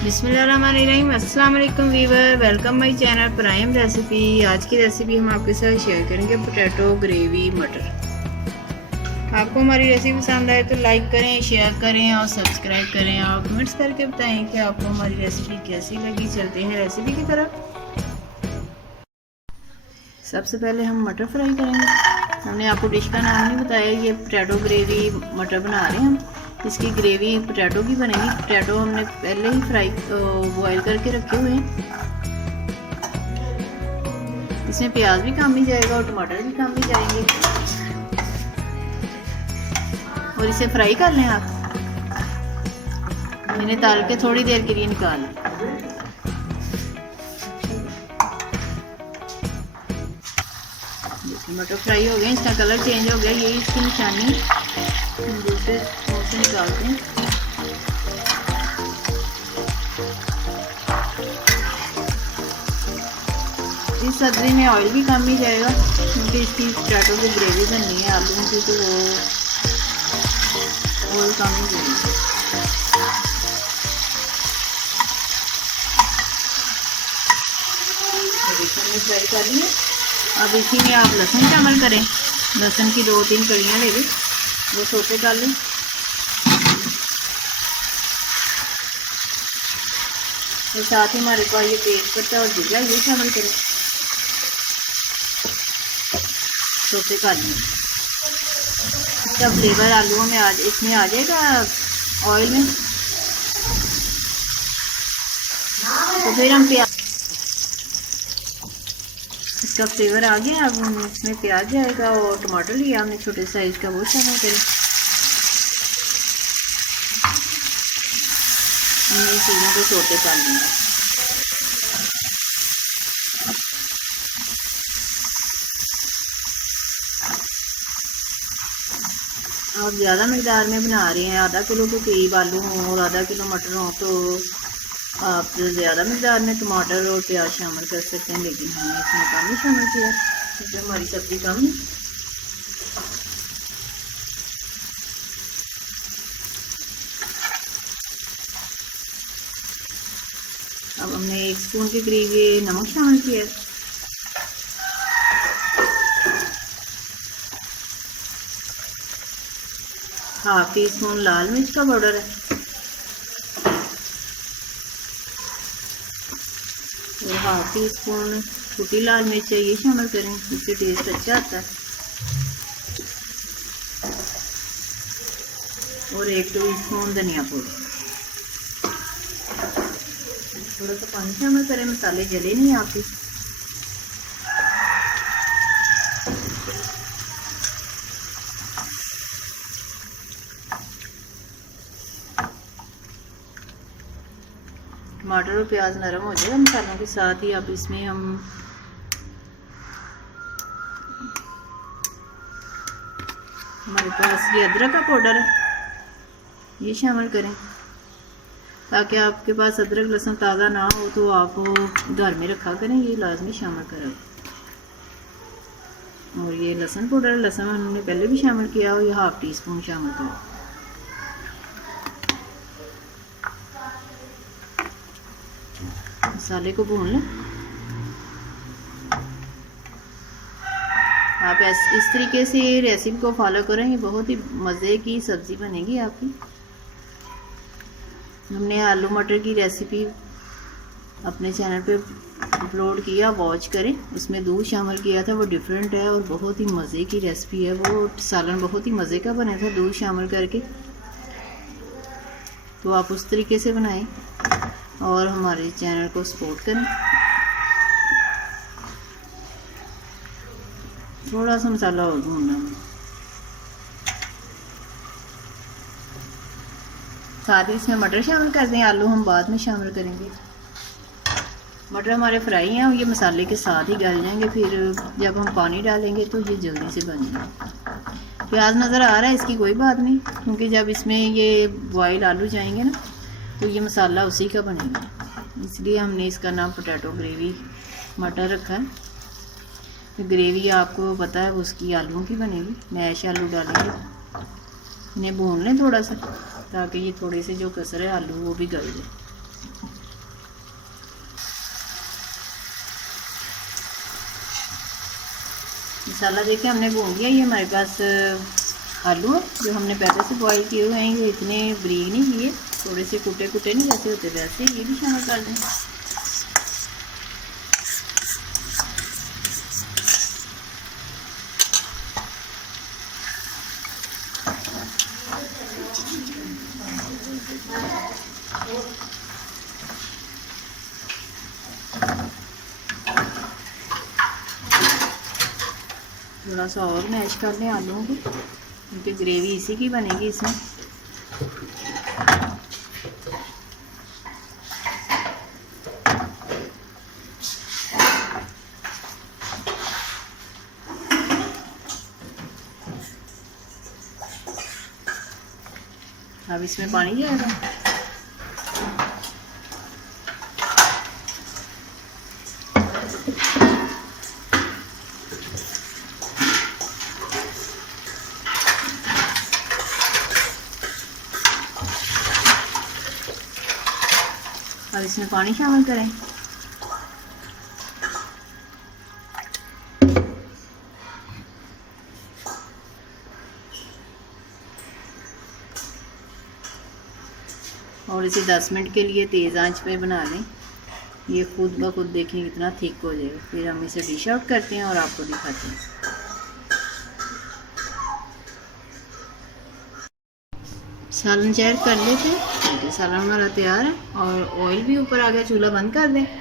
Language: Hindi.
बिस्मिल्लाहिर्रहमानिर्रहीम। अस्सलाम वालेकुम viewer, welcome my channel prime recipe. आज की रेसिपी हम आपके साथ शेयर करेंगे पोटैटो ग्रेवी मटर। आपको हमारी रेसिपी पसंद आए तो लाइक करें, शेयर करें और सब्सक्राइब करें और कमेंट्स करके बताएं कि आपको हमारी रेसिपी कैसी लगी। चलते हैं रेसिपी की तरफ। सबसे पहले हम मटर फ्राई करेंगे। हमने आपको डिश का नाम नहीं बताया, ये पोटैटो ग्रेवी मटर बना रहे हैं हम। इसकी ग्रेवी पोटैटो की बनेगी। पोटैटो हमने पहले ही फ्राई बॉयल करके रखे हुए हैं। इसमें प्याज भी काम ही जाएगा और टमाटर भी काम ही जाएंगे। और इसे फ्राई कर लें आप। मैंने डाल के थोड़ी देर के लिए निकाल लें। मटर फ्राई हो गए, इसका कलर चेंज हो गया, यही इसकी निशानी। दूसरे से निकालते हैं। इस सब्जी में ऑयल भी कम ही जाएगा क्योंकि इसकी पोटैटो की ग्रेवी बननी है आलू की, तो वो ऑयल कम ही जाएगी। फ्राई कर लिए। अब इसी में आप लहसुन शामिल करें। लहसुन की 2-3 कलियाँ ले लें, वो सोते कर लें। और साथ ही हमारे पास ये तेज पत्ता और जीरा ये शामिल करें, सोते कर लें। इसका फ्लेवर आलूओं में इसमें आ जाएगा ऑयल में। तो फिर हम प्याज, इसका फ्लेवर आ गया। अब इसमें प्याज जाएगा और टमाटर लिया हमने छोटे साइज का, वो शामिल करें। हमने चीज़ों को छोटे कर लेंगे। आप ज़्यादा मकदार में बना रहे हैं, आधा किलो के करीब आलू हों और आधा किलो मटर हों, तो आप ज़्यादा मकदार में टमाटर और प्याज शामिल कर सकते हैं। लेकिन हमने इसमें कम ही शामिल किया क्योंकि हमारी सब्ज़ी कम है। अब हमने 1 स्पून के करीब ये नमक शामिल किया है। हाफ टी स्पून लाल मिर्च का पाउडर है और हाफ टी स्पून छोटी लाल मिर्च है, ये शामिल करें, इससे टेस्ट अच्छा आता है। और 1 टीस्पून धनिया पाउडर। थोड़ा सा पानी शामिल करें, मसाले जले नहीं आपके। टमाटर और प्याज नरम हो जाएगा मसालों के साथ ही। अब इसमें हम हमारे पास ये अदरक का पाउडर है, ये शामिल करें। ताकि आपके पास अदरक लहसुन ताज़ा ना हो तो आप घर में रखा करें, ये लाजमी शामिल करें। और ये लहसुन पाउडर, लहसुन हमने पहले भी शामिल किया और ये हाफ टी स्पून शामिल करें। मसाले को भून लें। आप इस तरीके से रेसिपी को फॉलो करें, ये बहुत ही मज़े की सब्ज़ी बनेगी आपकी। हमने आलू मटर की रेसिपी अपने चैनल पे अपलोड किया, वॉच करें। उसमें दूध शामिल किया था, वो डिफरेंट है और बहुत ही मज़े की रेसिपी है। वो सालन बहुत ही मज़े का बना था दूध शामिल करके। तो आप उस तरीके से बनाएं और हमारे चैनल को सपोर्ट करें। थोड़ा सा मसाला और भूनना है। साथ ही इसमें मटर शामिल कर दें, आलू हम बाद में शामिल करेंगे। मटर हमारे फ्राई हैं और ये मसाले के साथ ही गल जाएंगे। फिर जब हम पानी डालेंगे तो ये जल्दी से बन जाएंगे। प्याज नज़र आ रहा है, इसकी कोई बात नहीं, क्योंकि जब इसमें ये बॉयल आलू जाएंगे ना तो ये मसाला उसी का बनेगा। इसलिए हमने इसका नाम पोटैटो ग्रेवी मटर रखा है। तो ग्रेवी आपको पता है उसकी आलूओं की बनेगी। मैश आलू डालेंगे, इन्हें भून लें थोड़ा सा ताकि ये थोड़े से जो कसर है आलू वो भी गल जाए। मसाला देखें हमने भून लिया। ये हमारे पास आलू जो हमने पहले से बॉईल किए हुए हैं, ये इतने बारीक नहीं किए, थोड़े से कुटे कुटे नहीं जैसे होते वैसे, ये भी शामिल कर दें। थोड़ा सा और मैश कर लें आलूओं को, क्योंकि ग्रेवी इसी की बनेगी इसमें। अब इसमें पानी जाएगा। अब इसमें पानी शामिल करें। और इसे 10 मिनट के लिए तेज़ आंच पे बना लें। ये खुद ब खुद देखें कितना थिक हो जाएगा। फिर हम इसे डिश आउट करते हैं और आपको दिखाते हैं। सालन चेक कर लेते हैं। सालन हमारा तैयार है और ऑयल भी ऊपर आ गया। चूल्हा बंद कर दें।